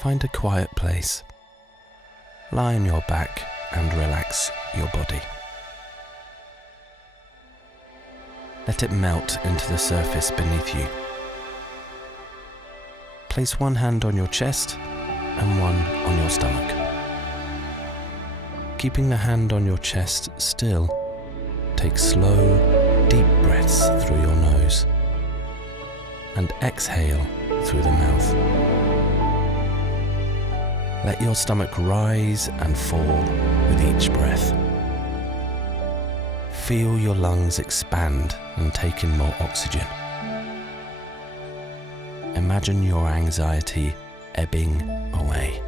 find a quiet place. Lie on your back and relax your body. Let it melt into the surface beneath you. Place one hand on your chest and one on your stomach. Keeping the hand on your chest still, take slow, deep breaths through your nose and exhale through the mouth. Let your stomach rise and fall with each breath. Feel your lungs expand and take in more oxygen. Imagine your anxiety ebbing away.